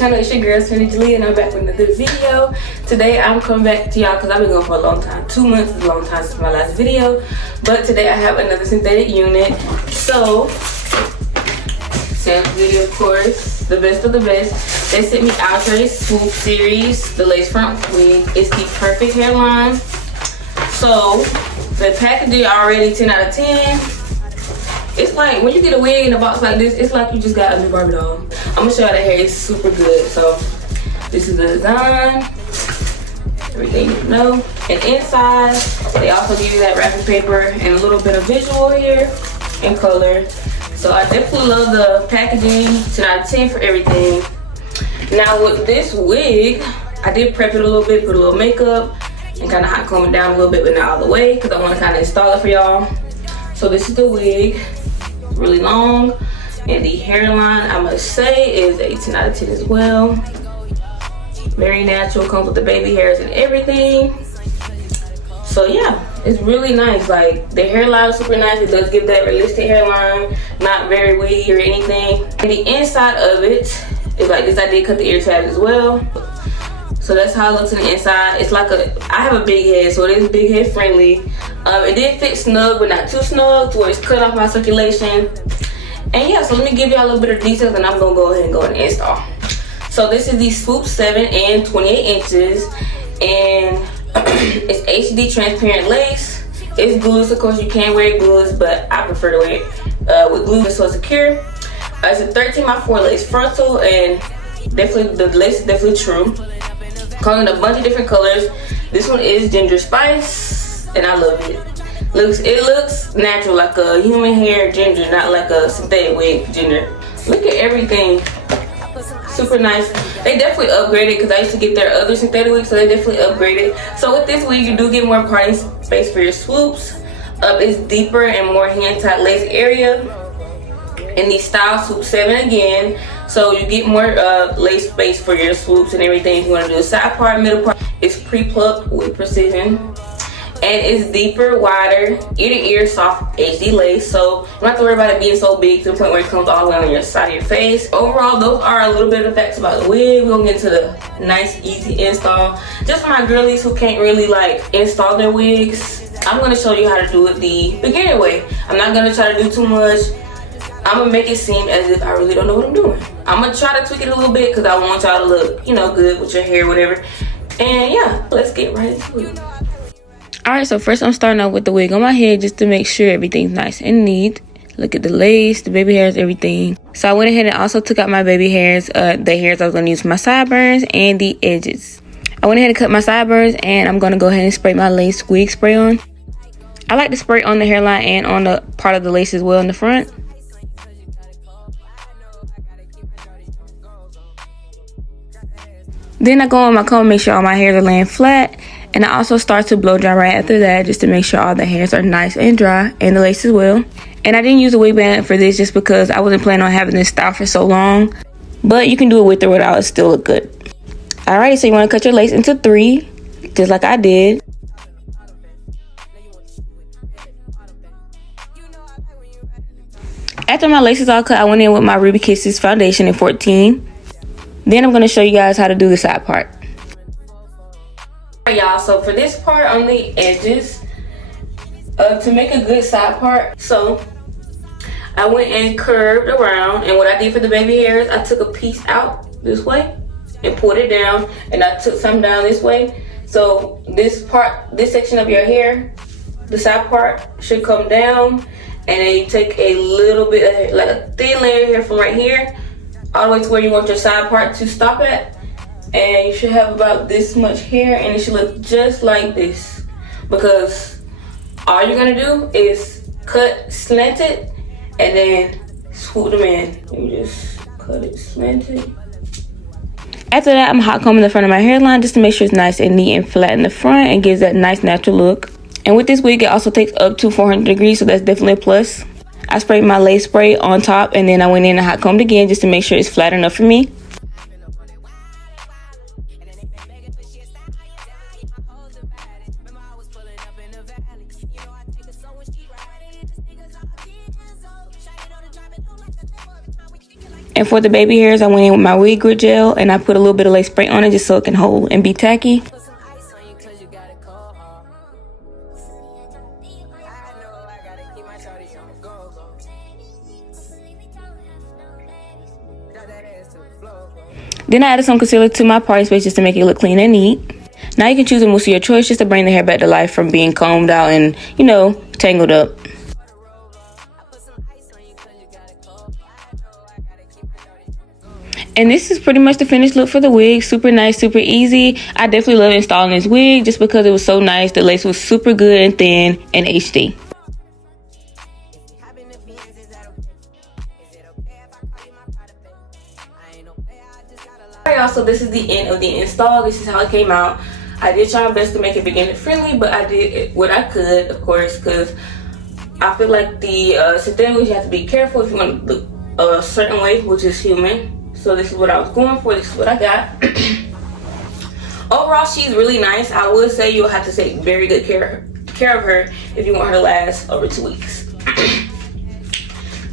channel. It's your girl Serenitysjt, and I'm back with another video. Today I'm coming back to y'all because I've been going for a long time. 2 months is a long time since my last video, but today I have another synthetic unit. So sample video, of course, the best of the best. They sent me Outrageous Swoop series, the lace front wig. It's the perfect hairline. So the packaging already 10 out of 10. It's like when you get a wig in a box like this, it's like you just got a new Barbie doll. I'm gonna show y'all the hair. It's super good. So this is the design, everything you know. And inside, they also give you that wrapping paper and a little bit of visual here and color. So I definitely love the packaging. 10 out of 10 for everything. Now with this wig, I did prep it a little bit, put a little makeup, and kind of hot comb it down a little bit, but not all the way, because I want to kind of install it for y'all. So this is the wig, really long, and the hairline, I must say, is a 10 out of 10 as well. Very natural, comes with the baby hairs and everything. So yeah, it's really nice. Like the hairline is super nice. It does give that realistic hairline, not very wavy or anything. And the inside of it is like this. I did cut the ear tabs as well. So that's how it looks on the inside. It's like I have a big head, so it is big head friendly. It did fit snug, but not too snug to where it's cut off my circulation. And yeah, so let me give y'all a little bit of details, and I'm gonna go ahead and go and install. So this is the Swoop 7 and 28 inches, and it's HD transparent lace. It's glueless, of course. You can wear it glueless, but I prefer to wear it with glue, so it's secure. It's a 13 by 4 lace frontal, and definitely the lace is definitely true. Comes in a bunch of different colors. This one is ginger spice, and I love it. It looks natural, like a human hair ginger, not like a synthetic wig ginger. Look at everything. Super nice. They definitely upgraded, because I used to get their other synthetic wigs, so they definitely upgraded. So with this wig, you do get more parting space for your swoops. It's deeper and more hand-tight lace area. And the style Swoop 7 again. So you get more lace space for your swoops and everything. If you want to do a side part, middle part, it's pre-plucked with precision. And it's deeper, wider, ear-to-ear, soft HD lace. So you don't have to worry about it being so big to the point where it comes all the way on your side of your face. Overall, those are a little bit of facts about the wig. We're gonna get into the nice, easy install. Just for my girlies who can't really like install their wigs, I'm gonna show you how to do it the beginner way. I'm not gonna try to do too much. I'm gonna make it seem as if I really don't know what I'm doing. I'm gonna try to tweak it a little bit because I want y'all to look, you know, good with your hair, whatever. And yeah, let's get right into it. Alright, so first I'm starting out with the wig on my head just to make sure everything's nice and neat. Look at the lace, the baby hairs, everything. So I went ahead and also took out my baby hairs, the hairs I was gonna use for my sideburns and the edges. I went ahead and cut my sideburns, and I'm gonna go ahead and spray my lace wig spray on. I like to spray on the hairline and on the part of the lace as well in the front. Then I go on my comb, make sure all my hairs are laying flat. And I also start to blow dry right after that, just to make sure all the hairs are nice and dry, and the lace as well. And I didn't use a wig band for this just because I wasn't planning on having this style for so long. But you can do it with or without, it still look good. Alright, so you want to cut your lace into 3, just like I did. After my lace is all cut, I went in with my Ruby Kisses foundation in 14. Then I'm going to show you guys how to do the side part. Alright y'all, so for this part on the edges, to make a good side part, so I went and curved around, and what I did for the baby hairs, I took a piece out this way and pulled it down, and I took some down this way. So this part, this section of your hair, the side part should come down, and then you take a little bit, like a thin layer here from right here, all the way to where you want your side part to stop at. And you should have about this much hair, and it should look just like this, because all you're gonna do is cut slanted and then swoop them in. You just cut it slanted. After that, I'm hot combing the front of my hairline just to make sure it's nice and neat and flat in the front and gives that nice natural look. And with this wig, it also takes up to 400 degrees, so that's definitely a plus. I sprayed my lace spray on top, and then I went in and hot combed again just to make sure it's flat enough for me. And for the baby hairs, I went in with my wig grit gel and I put a little bit of lace spray on it just so it can hold and be tacky. Then I added some concealer to my party space just to make it look clean and neat. Now you can choose a mousse of your choice just to bring the hair back to life from being combed out and, you know, tangled up. And this is pretty much the finished look for the wig. Super nice, super easy. I definitely love installing this wig just because it was so nice. The lace was super good and thin and HD. Alright y'all, so this is the end of the install. This is how it came out. I did try my best to make it beginner friendly, but I did what I could, of course, because I feel like the synthetic wigs, you have to be careful if you want to look a certain way, which is human. So this is what I was going for. This is what I got. Overall, she's really nice. I would say you'll have to take very good care of her if you want her to last over 2 weeks.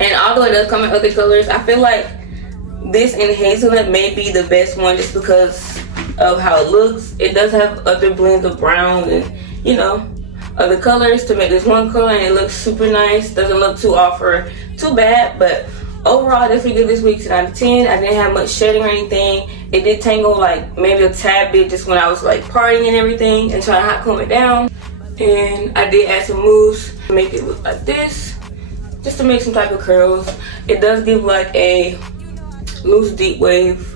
And although it does come in other colors, I feel like this in hazelnut may be the best one just because of how it looks. It does have other blends of brown and, you know, other colors to make this one color, and it looks super nice. Doesn't look too off or too bad, but overall, I definitely give this wig 10 out of 10. I didn't have much shedding or anything. It did tangle like maybe a tad bit just when I was like partying and everything and trying to hot comb it down. And I did add some mousse to make it look like this, just to make some type of curls. It does give like a loose deep wave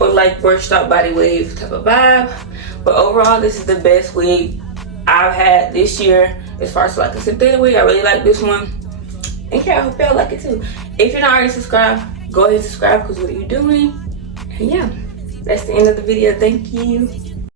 or like brushed out body wave type of vibe. But overall, this is the best wig I've had this year as far as like a synthetic wig. I really like this one. And yeah, I hope y'all like it too. If you're not already subscribed, go ahead and subscribe because what are you doing? And yeah, that's the end of the video. Thank you.